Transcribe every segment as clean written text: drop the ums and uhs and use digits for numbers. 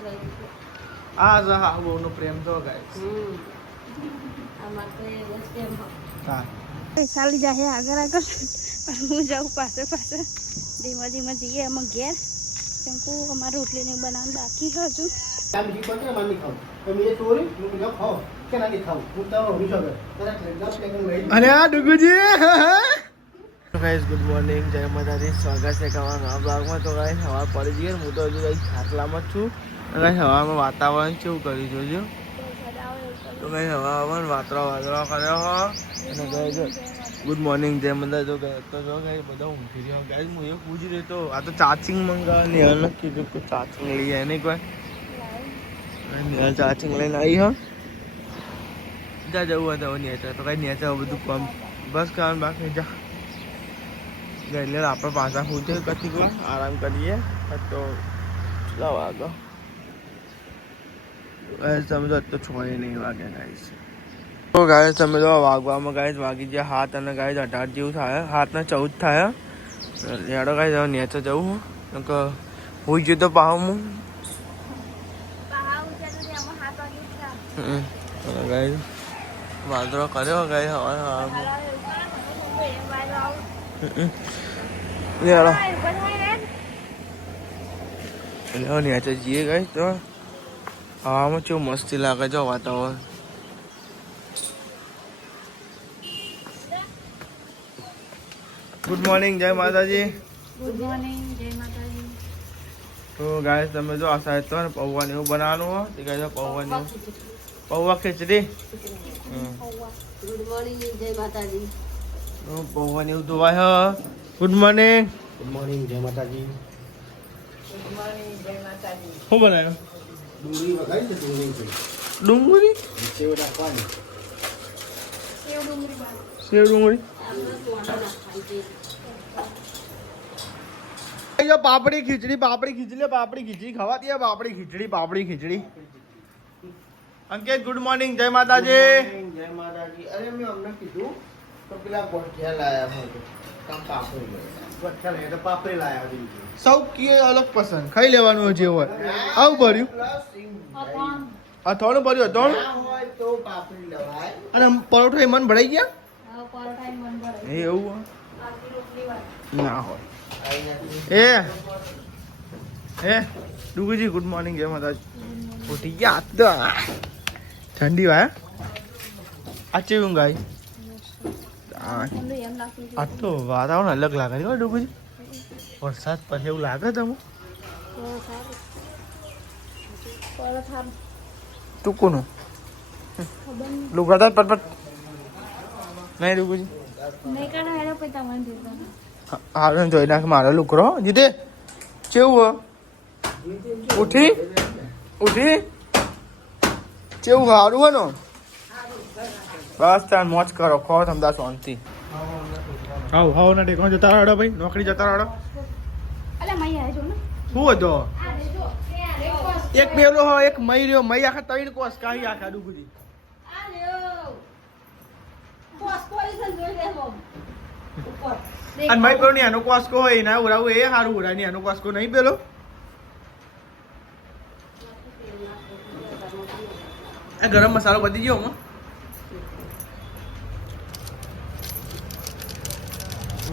આ હા બહુનો પ્રેમ તો ગાઈસ હા ચાલી જાય આગળ આગળ હું જાઉં પાછળ પાછળ ધીમા ધીમા જઈએ અમે ઘેર ચંકુ અમારે રોટલી ને બનાવવાનું બાકી હજુ અને આ ડુગુજી ગાઈસ ગુડ મોર્નિંગ જય માતાજી સ્વાગત છે તમારા નવા બ્લોગમાં. તો ગાઈસ સવાર પડી ગઈ હું તો હજુ ગાઈસ ખાટલામાં જ છું. ગાઈસ હવામાં વાતાવરણ કેવું કર્યું જોજો. તો ગાઈસ હવામાન વાદળા કર્યો હો અને ગાઈસ ગુડ મોર્નિંગ જય માતા. તો જો ગાઈસ બધા ઊંઘી રહ્યા ગાઈસ. હું એવું પૂછી રહ્યો તો આ તો ચાર્જિંગ મંગાવવાની હે ને કીધું કે ચાર્જિંગ લઈ જાય નહીં કોઈ ચાર્જિંગ લઈને આવી હો જા જવું હતા નેચર તો કાંઈ નેચર બધું કામ બસ કરવાનું બાકી જા એટલે આપણે પાછા પૂછે કથી વાર આરામ કરીએ તો કેટલા વાગો તમે તો તો 6 નહીં વાગે ગાઈસ. તો ગાઈસ તમે તો વાગવામાં ગાઈસ વાગી ગયા 7 અને ગાઈસ 18 જેવું થાય 7 ને 14 થાય યાડો ગાઈસ હવે નેચર જવું હું કે હોઈ ગયો તો પાહું હું ગાઈસ વાદળો કર્યો ગાઈસ હવે એટલે નેચર જઈએ ગાઈસ તો હવામાં કેવું મસ્તી લાગે છે વાતાવરણ. ગુડ મોર્નિંગ જય માતાજી. ગુડ મોર્નિંગ જય માતાજી. તો ગાઈસ તમે જો આ સાઈડ તો પૌવા એવું બનાવવાનું હોય તો ગાઈસ પૌવા ખીચડી. ગુડ મોર્નિંગ જય માતાજી. પૌવા એવું ધોવાય હ. Good morning. ગુડ મોર્નિંગ જય માતાજી. ગુડ મોર્નિંગ જય માતાજી. શું બનાવ્યું? ડુંગળી વઘારી છે ડુંગળી સેવ રાખવાની સેવ ડુંગળી પાપડી ખીચડી ખવાતી પાપડી ખીચડી. અંકિત ગુડ મોર્નિંગ જય માતાજી. જય માતાજી. અરે મેં અમને કીધું તો પેલા ગોઠિયા લાયા હોય કામ પાપડી ગોઠિયા લાયા તો પાપડી લાયા સૌ કી અલગ પસંદ ખાઈ લેવાનું જે હોય. આવું ભર્યું અથાણું ભર્યું અથાણું હોય તો પાપડી લવાય અને પરોઠા મન ભરાઈ ગયા એવું ના હોય. એ ડુગુજી ગુડ મોર્નિંગ જય માતાજી. ઉઠી ગયા તો ઠંડી વાય આ ચેવું ગાય આ તો વાતાવરણ અલગ લાગે છે ડુગુજી. વરસાદ પછી એવું લાગે તમે તું કોનું લુગડા પટપટ નહીં ડુગુજી હા જોઈ નાખ મારો લુકરો જીતે કેવું ઉઠી કેવું સારું હોય ને બસ ત્યાં મોજ કરો ખો તમદા શાંતિ. હાવ ના ટેકો જતા રહો ભાઈ નોકરી જતા રહો. શું હતો એક બેલો હોય એક મય રહ્યો મય આખા 3 કોસ કાંઈ આખા ડુગુજી અને મય પેલો એનો કોસ્કો હોય એના ઉડાવું એ સારું ઉડાય એનો કોસ્કો નહીં પેલો આ ગરમ મસાલો બધી ગયો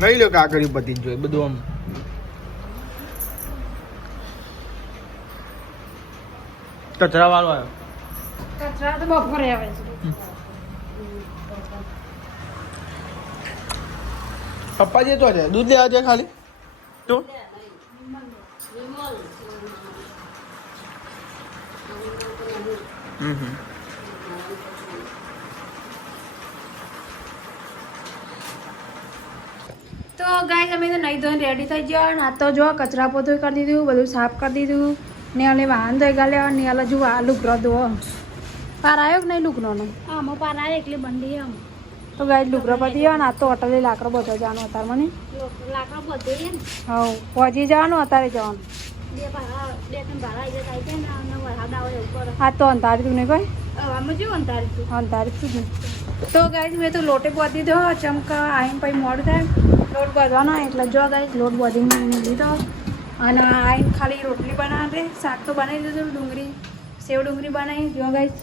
ગઈ લો કા કર્યું બધી જ જોઈએ બધું આમ કચરા વાળો આવ્યો. કચરા તો બપોરે આવે છે. પપ્પા જે તો છે દૂધ લેવા છે ખાલી તો તો ગાઈસ અમે તો નહીં ધોઈને રેડી થઈ ગયા અને આ તો જો કચરા પોતું કરી દીધું બધું સાફ કરી દીધું ને અને વાહન ધોઈ ગાલ્યા ને આલા જુઓ આ લુગરો ધો પાર આવ્યો કે નહીં લુગરોનો આમાં પાર આવ્યો એટલે બંડી આમ તો ગાઈસ લુગરો પતી ગયા ને આ તો હોટલે લાકડો બધો જવાનું અત્યારે મને લાકડો બધો ને હા પહોંચી જવાનું અત્યારે જવાનું હા તો અંધારી નહીં કોઈ અંધારી જ નહીં. તો ગાઈસ મેં તો લોટે બાંધી દો ચમકા આવીને પછી મોડું થાય લોટ બાંધવાનો એટલે જો ગાઈસ લોટ બાંધીને લીધો અને આઈને ખાલી રોટલી બનાવે શાક તો બનાવી દીધું ડુંગળી સેવ ડુંગળી બનાવી જો ગાઈસ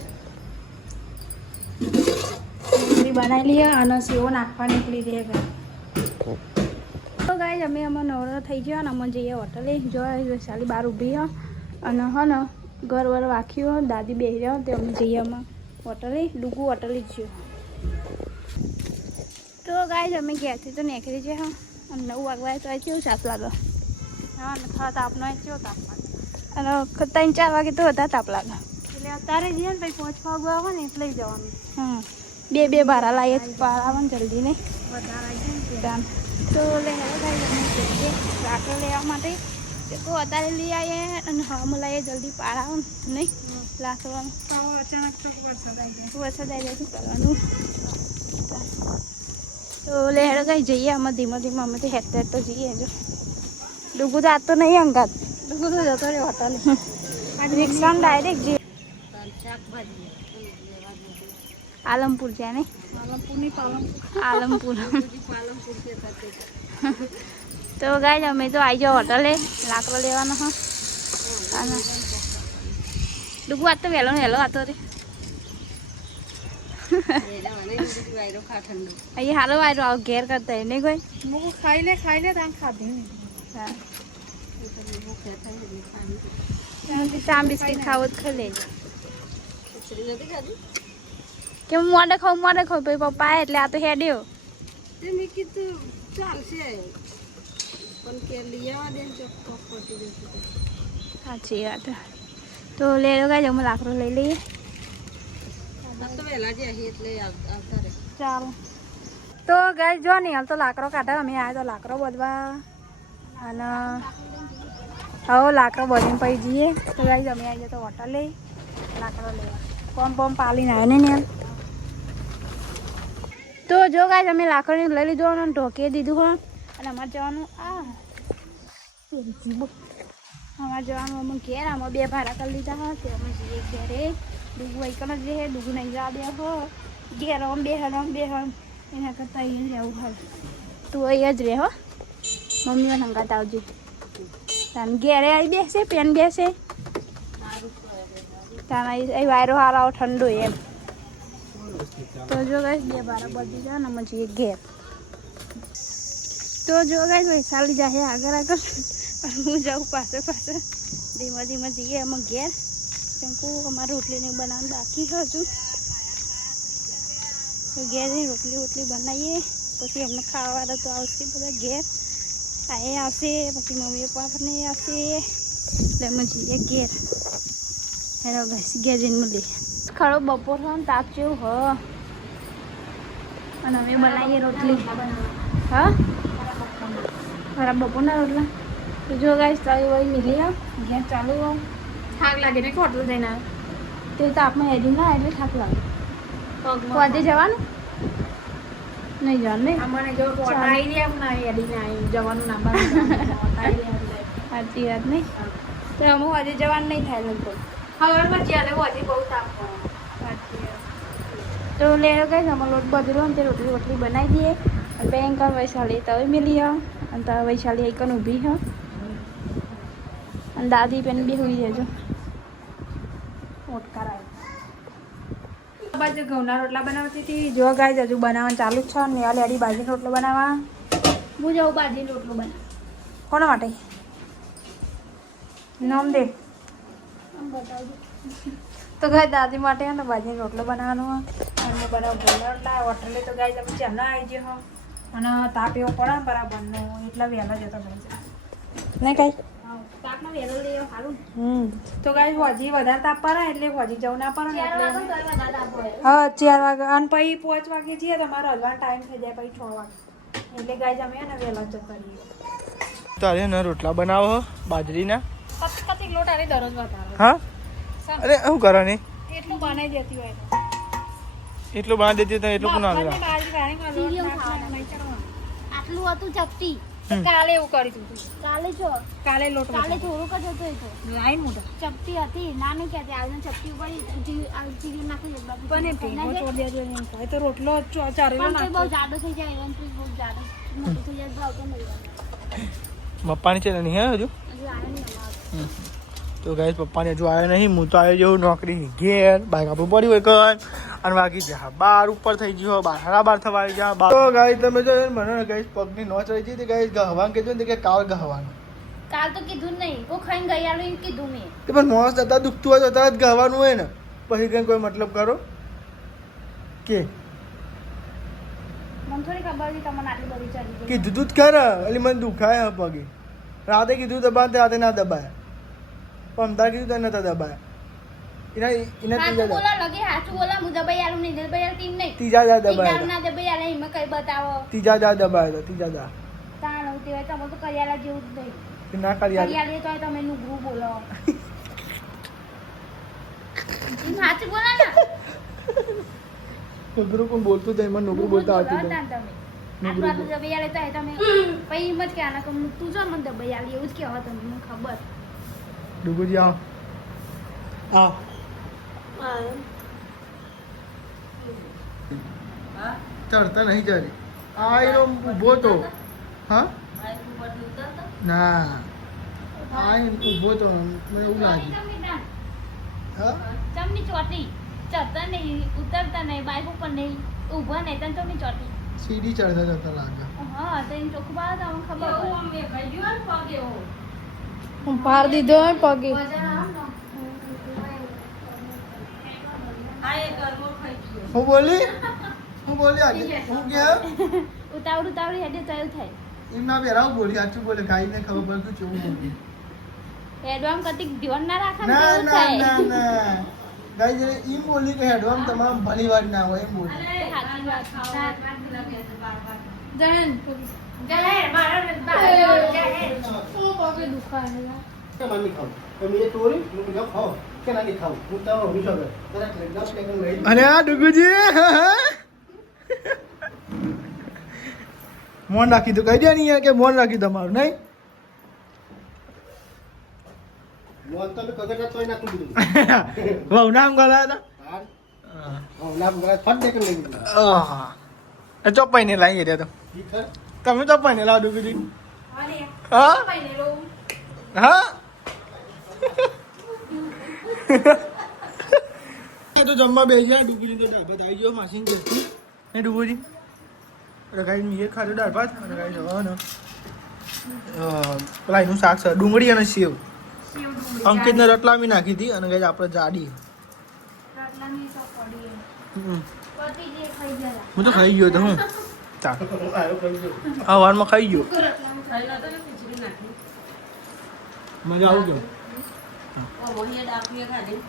ડુંગળી બનાવી લઈએ અને સેવો નાખવા નીકળી દઈએ તો ગાઈસ અમે નવરો થઈ ગયા અને અમે જઈએ હોટલે જો સાલી બહાર ઊભી હ અને હ ને ઘર वर વાખ્યું દાદી બેસી રહ્યા તે અમે જઈએ અમે હોટલે ડુગુ હોટલે જ ગયો તો ગાઈસ અમે ઘેરથી તો નીકળી છે હા અને 9 વાગવા તો આવી કેવું સાત લાગે હા ને ખાવા તાપનો આવી કેવો તાપ લાગે અને 3-4 વાગે તો વધારે તાપ લાગે એટલે અત્યારે જઈએ ને પછી 5 વાગવા આવે ને એટલે જવાનું હા બે બારા લાવીએ પાર આવે ને જલ્દી નહીં વધારે આવી જાય ને તો લે હેલો ગાઈસ અમે જઈએ લાકડો લેવા માટે તો અત્યારે લઈ આવીએ અને હવામાં લાવીએ જલ્દી પાર આવે ને નહીં લાકડવાનું અચાનક તો વરસાદ આવી જાય શું કરવાનું તો લે હેડો ગાઈસ જઈએ અમે ધીમે ધીમે અમે તો હેઠ તો જઈએ જો ડૂગું તો આજ તો નહીં અંગાત ડૂગું તો જતો રહ્યો હોટલે રિક્ષામાં ડાયરેક્ટ જઈએ આલમપુર જાય ને આલમપુર તો ગાઈસ અમે તો આવી જાઓ હોટલે લાકડો લેવાનો હા અને ડૂગું આજ તો વહેલો હતો રે અહીંયા હારો વાયરો આવો ઘેર કરતા નહીં કોઈ ખાઈ લે તાન ખાધી હા ચા બિસ્કીટ ખાવો તો ખાઈ લેજો કે મોડે ખાવ પછી પપ્પા એટલે આ તો હેડ્યો મેં કીધું ચાલશે પણ કે લઈ આવવા દે સાચી વાત તો લે લો ગાઈસ અમે લાકડો લઈ લઈએ તો વહેલા જ આવી એટલે આવતા રહે ચાલો તો ગાઈસ જો નહીં હાલ તો લાકડો કાઢા અમે આવ્યા તો લાકડો બધવા અને હવે લાકડો બધીને પછી જઈએ તો ગાઈસ અમે આવી તો હોટલે લાકડો લેવા પોમ પાલીને આવ્યો ને તો જો ગાઈસ અમે લાકડો લઈ લીધો અને ઢોકી દીધું હોય અને અમારે જવાનું અમે ઘેર આમાં 2 ભાડા કરી લીધા હોય તે અમે જઈએ ઘેરે ડૂગું વહીકલ જ રહે ડૂગું નહીં જવા દે હો ઘેર આમ બે એના કરતાં અહીંયા રહેવું હોય તું અહીંયા જ રહે હો મમ્મીઓ સંગાત આવજો તાન ઘેરે આવી બેસે પેન બેસે તાન અહીં વાયરો હારો આવો ઠંડો એમ તો જો ગાઈસ 2 ભાડા બધી જાય ને અમે જઈએ ઘેર તો જો ગાઈસ વૈશાલી જાય આગળ હું જાઉં પાછળ ધીમે જઈએ અમે ઘેર ચંકુ અમારે રોટલીને બનાવવાનું બાકી હજુ તો ઘેર રોટલી બનાવીએ પછી અમને ખાવાવાળા તો આવશે બધા ઘેર આ આવશે પછી મમ્મી પપ્પા પણ આવશે એટલે અમે જઈએ ઘેર હેલો ગાઈસ ઘેર જઈને મળીએ ખરો બપોર થયો ને તાપ જેવું હ અને અમે બનાવીએ રોટલી હા ખરા બપોરના રોટલા તો જો ગાઈસ તારી વળી મિલી ગેસ ચાલુ થાક લાગે ને હોટલ જઈને તે તાપમાં હેડી ના એટલે થાક લાગે આજે જવાનું નહીં જવાનું નહીં અમને જો આવી રહ્યા એમ ના હેડીને આવી જવાનું ના સાચી વાત નહીં તો અમુક આજે જવાનું નહીં થાય લગભગ હવે જ્યારે આજે બહુ તાપ પડે સાચી વાત તો લેરો ગઈ અમે લોટ બદલો ને તે રોટલી બનાવી દઈએ અને બેંકર વૈશાલી તવે મિલી હ અને તવે વૈશાલી એકન ઊભી હ અને દાદી પેન બી હોઈ જજો ઓટકાર આવી બાજુ ઘઉંના રોટલા બનાવતી હતી જો ગાઈસ હજુ બનાવવાનું ચાલુ જ છે ને આ લેડી બાજરીનો રોટલો બનાવવા હું જાઉં બાજરીનો રોટલો બનાવ કોના માટે નામ દે તો ગાય દાદી માટે ને બાજરીનો રોટલો બનાવવાનો અને બનાવ ઘઉંના રોટલા હોટલે તો ગાઈસ અમે ચાલના આવી ગયો અને તાપ એવો પડે બરાબરનો એટલા વહેલા જતો ભાઈ નહીં કાંઈ તાપમાં વહેલો લઈ સારું તો ગાઈસ હજી વધારે તાપ પડે એટલે હજી જવું ના પડે ને એટલે હા 4 વાગે અને પછી 5 વાગે જઈએ તો અમારો હલવાનો ટાઈમ થઈ જાય પછી 6 વાગે એટલે ગાઈસ અમે ને વહેલા જતા રહીએ તારે ને રોટલા બનાવો બાજરીના કતિક લોટ આરે દરરોજ વધારે હા અરે શું કરો ને એટલું બનાવી દેતી હોય એટલું બના દેતી તો એટલું કોણ આવે આટલું હતું ચપટી કાલે એવું કરી દીધું કાલે લોટ કાલે થોડુંક જ હતું એ તો લાઈન મોટા ચપટી હતી ના નહીં કહેતી આજને ચપટી ઉપર ચીરી નાખી બને ભેગો છોડ દેજો એમ થાય તો રોટલો ચારેલો નાખો બહુ જાડો થઈ જાય એવન બહુ જાડો મોટો થઈ જાય ભાવ તો નહીં પપ્પાની છે નહીં હે હજુ હજુ આવ્યો નહીં અમારો. તો ગાઈસ પપ્પાને હજુ આવ્યો નહીં. હું તો આવ્યો જેવું નોકરી ઘેર બાઈક આપણું પડ્યું હોય કઈ અને વાગી જા 12 ઉપર થઈ ગયો 12 થવા આવી ગયા. તો ગાઈસ તમે જો મને ગાઈસ પગની નોચ રહી હતી ગાઈસ ગહવાન કીધું ને કે કાલ ગહવાનું કાલ તો કીધું જ નહીં કો ખાઈને ગઈ આલો એમ કીધું મેં. કે પણ મોસ જતા દુખતું હોય તો તરત ગહવાનું હોય ને પછી કઈ કોઈ મતલબ કરો કે મને થોડી ખબર હતી તમને આટલી બધી ચડી ગઈ. કીધું તું જ ખર એટલે મને દુખાય પગે રાતે કીધું દબાય રાતે ના દબાય પણ અમદાર કીધું તો નતા દબાય એના હાચું બોલા લગે હાચું બોલા હું દબાઈ આલું નહીં દબાઈ આલું ટીમ નહીં. ત્રીજા જા ટીમ દબાય ના દબાઈ આલે એમાં કઈ બતાવો. ત્રીજા જા દબાય તો ત્રીજા જા તાણ ઉતી હોય તમે તો કરિયાલા જેવું જ નહીં. કે ના કરી કરિયાલે તો તમે નુગરું બોલો. એમ હાચું બોલા ને. નોકરું કોણ બોલતું જાય મને નોકરું બોલતા આવતું બોલો જાય તાણ તમે. આટલું આટલું દબાઈ આલે તો તમે પછી એમ જ કહેવાના કે તું જો મને દબાઈ આલી એવું જ કહેવા તમે મને ખબર. ડુગુજી આવ આવ ચડતા નહીં ચાલી આ એનો ઊભો તો હા ના આ ઊભો તો મને એવું લાગ્યું હા ચમની ચોટી ચડતા નહીં ઉતરતા નહીં બાઈક ઉપર નહીં ઊભા નહીં તને ચમની ચોટી. સીડી ચડતા ચડતા લાગે હા તો એમ ચોખ્ખું બાર તમને ખબર પડે. અમે ખાઈ ગયો ને પગે હો. હું પાર દીધો પગે. આ એક ગરબો ખાઈ ગયો. હું બોલી આજે હું ગયા ઉતાવળ હેડે તો એવું થાય. એમના બેરા હું બોલી સાચું બોલે ગાઈને ખબર પડતું કેવું બોલી હેડવામ કતિક ધ્યાન ના રાખે ને ના એવું ના થાય. ના ના ગાઈ જે એમ બોલી કે હેડવામ તમામ ભલી વાર ના હોય એમ બોલી સાચી વાત. પગે દુખાય. મમ્મી ખાવ તમે એ તોરી હું ન ખાવ કે ના ખાવ હું તો હું છો જરા ગ્લાસ લેકન લઈ અને આ ડુગુજી મોન રાખી દો કહી દે નહીં કે મોન રાખી તમારું નહીં મોન તો કગડા તોય ના તું દીધું વહુ નામ ગળા હતા હા નામ ગળા ફટ લેકન લઈ દીધું ચોપાઈ ને લાવી રહ્યા તો ઠીક છે તમે ચોપાઈ ને લાવ ડુગુજી હા હા તો જમવા બે જાય ડુગુજી તો દાળ ભાત આવી ગયો માસીને ઘરથી હે ડુગુજી અરે ગાઈ મીએ ખાધું દાળ ભાત અને ગાઈ જવાનું પેલા એનું શાક છે ડુંગળી અને સેવ અંકિતને રતલામી નાખી હતી અને ગાઈ આપણે જાડી હું તો ખાઈ ગયો તો હું ચાલ હા વારમાં ખાઈ ગયો ખાઈ નતો ને ખીચડી નાખી. મજા આવું ગયો ઓ મોહિયા ડાકીએ ખાધી.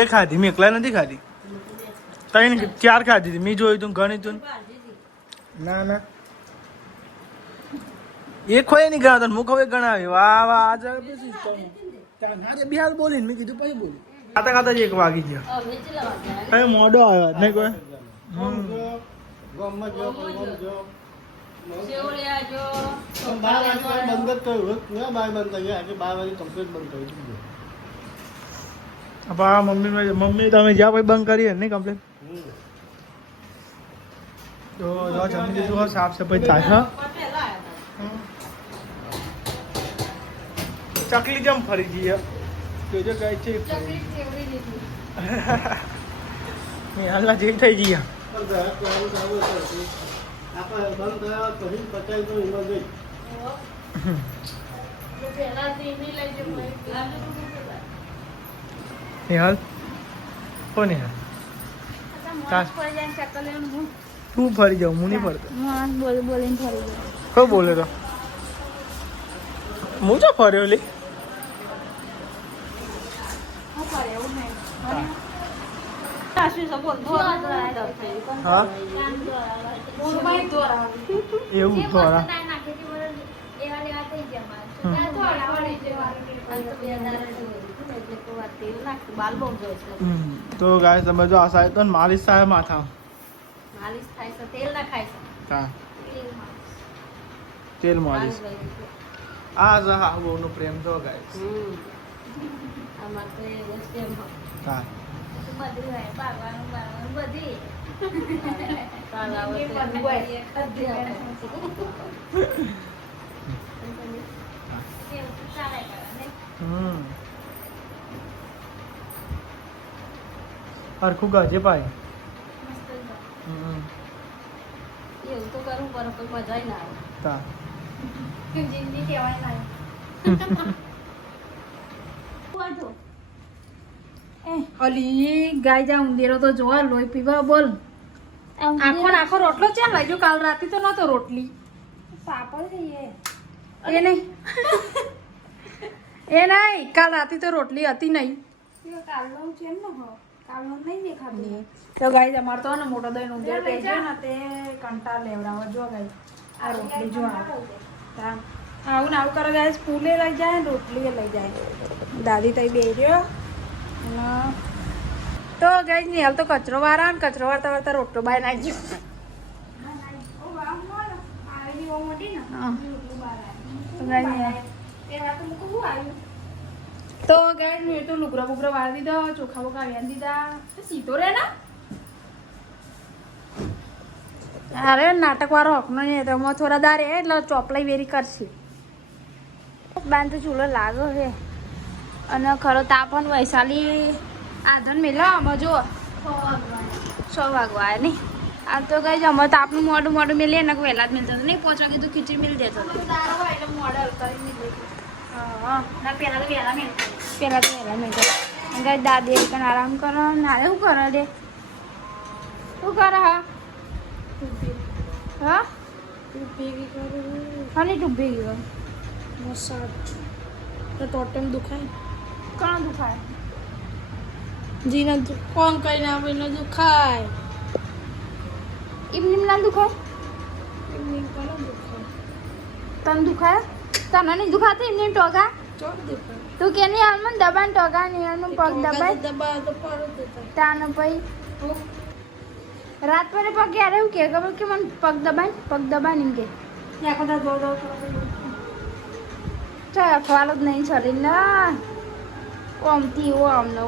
એ ખાધી મેં એકલા નથી ખાધી ત્રણ ચાર ખાધી હતી મેં જોયું તું ગણી તું ભાજી હતી. ના ના એક ખોય નહીં ગણાતો હું ખબર ગણાવી વાહ વાહ આજે બિહાર બોલીને મેં કીધું પછી બોલી ખાતા ખાતા જ 1 વાગી ગયો હવે ચલા વાગ્યા. કઈ મોડો આવ્યો નહીં કોઈ ગમમાં જો જો સેવલિયા જો. 12 વાગે બંધ જ કર્યું ના 12 બંધ થઈ ગયા આજે 12 વાગે કમ્પ્લીટ બંધ કરી દીધું આપા મમ્મી તમે જ્યાં પછી બંધ કરીએ નહીં કમ્પ્લેન તો જો જમી દીધું હોય સાફ સફાઈ થાય હા પહેલા આવ્યા ચકલી જેમ ફરી જઈએ જોજો કઈ છે ચકલી ફેવરી લીધી. હાલના જેવી થઈ જઈએ પણ ગ્રાહક કહેવાનું ચાલુ છે આપણે બંધ થયા પછી 50 તો ઈમો ગઈ પહેલા લઈ જવું નિહાલ કોણ નિહાલ મોસ પડી જાય ને ચક્કર લેવાનું હું તું ફરી જાઉં હું નહીં ફરતો મોસ બોલીને ફરી જાય. કોઈ બોલે તો હું તો ફર્યો લી હું ફરે એવું નહીં. સાસુ સપો હા મોરબાઈ દોરાવી. એવું જે થોડા મસ્ત દાળ નાખી હતી મને એવા લેવા થઈ ગયા મારે. થોડા વળી જેવા. તેલ નાખ બાલ બહુ જોઈ છે. તો ગાય તમે જો આ સાહેબ તો માલિશ સાહેબ માથા માલિશ થાય છે તેલ ના ખાય છે. હા તેલ માલિશ. તેલ માલિશ આ જ હા બહુનો પ્રેમ તો ગાય અમારે તો એ વસ્તુ એમ હા બધું હોય બારવાનું બધી. તારા એ વસ્તુ બધું હોય. હરખું ગાજે પાય. એવું તો કરવું પડે કોઈ મજા ના આવે તા જિંદગી કહેવાય ના અલી ગાય જા ઉંદેરો તો જોવા લોહી પીવા બોલ આખો રોટલો ચાલ લાગ્યો કાલ રાતે તો નતો રોટલી પાપડ એ નહીં એ નહીં કાલ રાતે તો રોટલી હતી નહીં કાલનો છે ને કાલનો નહીં દેખાતી તો ગાય અમાર તો ને મોટો દહીં ઉંદેર પે છે ને તે કંટાળ લેવડાવવા જો ગાય આ રોટલી જો આવું ને આવું કરો ગાય સ્કૂલે લઈ જાય ને રોટલી લઈ જાય દાદી તઈ બે રહ્યો તો ગઈ ને હાલ તો કચરો વાળા ને કચરો વાળતા વાળતા રોટલો બાય નાખ્યો તો ગઈ મેં તો લુગરો બુગરો વાળી દીધો ચોખા બોખા વ્યાન દીધા સીધો રે ને અરે નાટક વાળો હકનો નહીં તો થોડા દારે એટલે ચોપલાઈ વેરી કરશે બાન તો ચૂલો લાગો હે અને ખરો તાપન વૈશાલી આધન મેલા આમાં જો 6 વાગવા નહીં આ તો કઈ જ અમારે તાપનું મોડું મોડું મેલીએ ને વહેલા જ મિલતા નહીં 5 વાગે તો ખીચડી મિલ જતો હા પહેલાં તો વહેલા મિલતા કઈ દાદી કઈ આરામ કરો નારે શું કરે રે શું કરે હા હા ખાલી ડૂબી ગયો મસાજ તો ટોટમ દુખાય કોણ દુખાય જીને કોણ કઈ ના આવે ને દુખાય એમની ના દુખાય એમની કોણ દુખાય તને દુખાય તને નહીં દુખાતું એમની ટોગા ચોક દુખાય તું કે નહીં હાલમાં દબાણ ટોગા નહીં હાલમાં પગ દબાય તો પર દેતા તાને પછી રાત પર પગ ક્યારે એવું કે ખબર કે મને પગ દબાય એમ કે આખો દા દો ચાલ અખવાલો જ નહીં ચડી ના ઓમથી ઓમને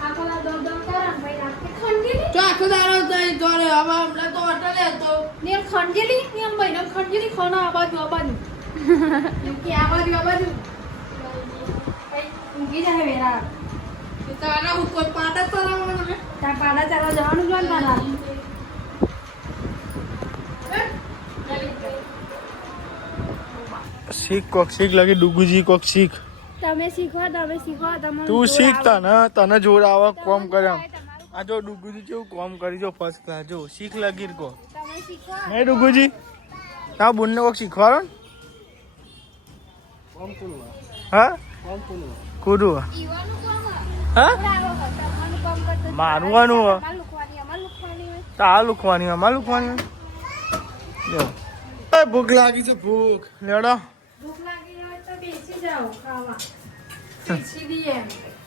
આખો દા દો કરે ભાઈ રાતે ખંડેલી તો આખો દારો જઈ જોરે હવે હમણાં તો હોટલે હતો ને ખંડેલી ને ભાઈ ને ખંડેલી ખાના આ બાજુ એમ કે આ બાજુ ભાઈ ઊંઘી જાય વેરા તારા ઉપર પાટા ચલાવવાનું ને તા પાટા ચાલવા જવાનું જોન તારા શીખ કોક શીખ લાગે ડુગુજી કોક શીખ તમે શીખો તમે તું શીખ તને જોર આવા કોમ કર્યા આ જો ડુગુજી કેવું કોમ કરી જો ફર્સ્ટ ક્લાસ જો શીખ લાગી કો તમે શીખો હે ડુગુજી તા બુનને કોક શીખવાડો ને કોમ કુલવા હા કોમ કુલવા કુડું ઈવાનું કોમ હા તમારું કામ કરતો મારવાનું અમાર લુખવાની તા લુખવાની અમાર લુખવાની જો એ ભૂખ લાગી છે ભૂખ લેડો ભૂખ લાગી હોય તો બેસી જાઓ ખાવા પીસી દઈએ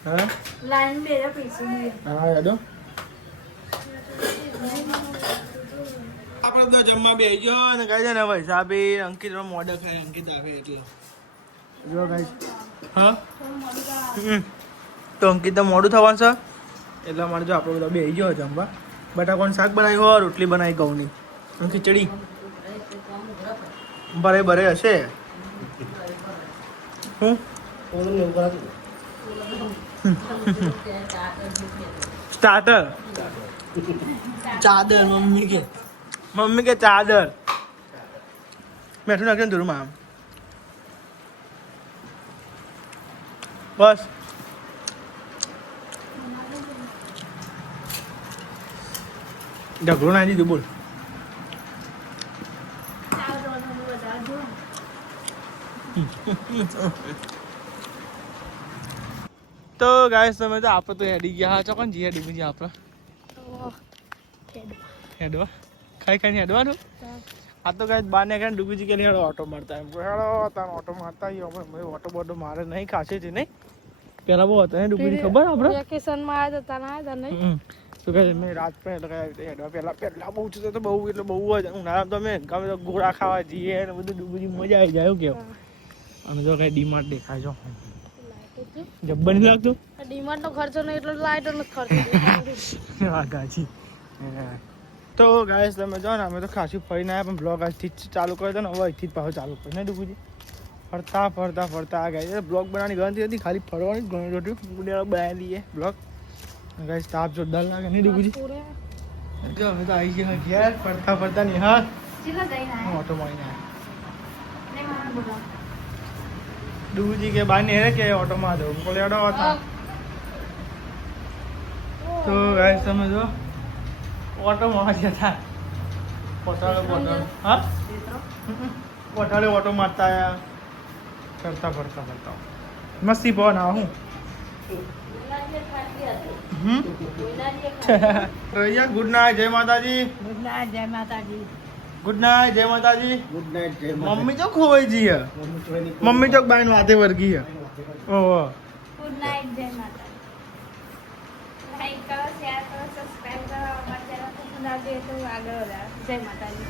હા લાઈન બેરા પીસી દઈએ હા યાદો આપણે તો જમવા બેસી ગયો અને કહે છે ને ભાઈ સાબી અંકિત મોડે ખાય અંકિત આવે એટલે જો ગાઈસ હા તો અંકિત તો મોડું થવાનું છે એટલા માટે જો આપણે બધા બેસી ગયો જમવા બટાકાનું શાક બનાવ્યું હોય રોટલી બનાવી ઘઉંની અને ખીચડી બરે હશે હું સ્ટાર્ટર ચાદર મમ્મી કે ચાદર મેઠું નાખ્યું થોડું આમ બસ ઢગલો નાખી દીધું બોલ તો ગાઈસ તમે તો આપણે તો હેડી ગયા ચોકન જી હેડી બીજી આપણે હેડવા ખાઈ હેડવાનું આ તો ગાઈસ બાર ને કાંઈ ડૂબી કે હેડો ઓટો મારતા એમ હેડો તાર ઓટો મારતા અમે ઓટો બોટો મારે નહીં ખાશે છે નહીં પેલા બહુ હતા ને ડૂબી ખબર આપણે વેકેશનમાં આવ્યા હતા ના નહીં તો કહે મેં રાત પણ એટલે હેડવા પહેલા બહુ છે તો બહુ એટલે બહુ જ ઉનાળામાં તો અમે ગમે તો ગોળા ખાવા જઈએ ને બધું ડૂબી મજા આવી જાય કેવું અને જો કઈ ડીમાર્ટ દેખાય જો જબ્બર નહીં લાગતું ડીમાર્ટ નો ખર્ચો નહીં એટલો લાઈટ નો ખર્ચો ગાજી તો ગાઈસ તમે જો ને અમે તો ખાસી ફરીને આવ્યા પણ બ્લોગ આજથી જ ચાલુ કર્યો હતો ને હવે અહીંથી જ પાછો ચાલુ કર્યો ને ડુબુજી ફરતા ફરતા ફરતા આ ગાઈસ બ્લોગ બનાવવાની ગણતરી હતી ખાલી ફરવાની જ ગણતરી હતી બનાવી લઈએ બ્લોગ ગાઈસ તાપ જોરદાર લાગે નહીં ડુબુજી જો હવે તો આવી ગયા ઘેર ફરતા ફરતા નિહાળ કેટલા જઈને આયા ઓટો મારીને આવ્યા ને મારા બોલો ડુબુજી કે બહાર ને કે ઓટોમાં જવું બોલે અડો હતા તો ગાઈસ તમે જો ઓટોમાં જતા પોતાડો હા પોતાડે ઓટો મારતા આયા ફરતા ફરતા ફરતા મસ્તી પવન આ હું રૈયા ગુડ નાઇટ જય માતાજી ગુડ નાઇટ જય માતાજી ગુડ નાઇટ જય માતાજી ગુડ નાઇટ જય મમ્મી તો ખોવાઈ જઈ હે મમ્મી તો બાઈન વાતે વર્ગી હે ઓહો ગુડ નાઇટ જય માતા લાઈક કરો શેર કરો સબસ્ક્રાઇબ કરો અમારા ચેનલ પસંદ આવશે તો આગળ વધારો જય માતાજી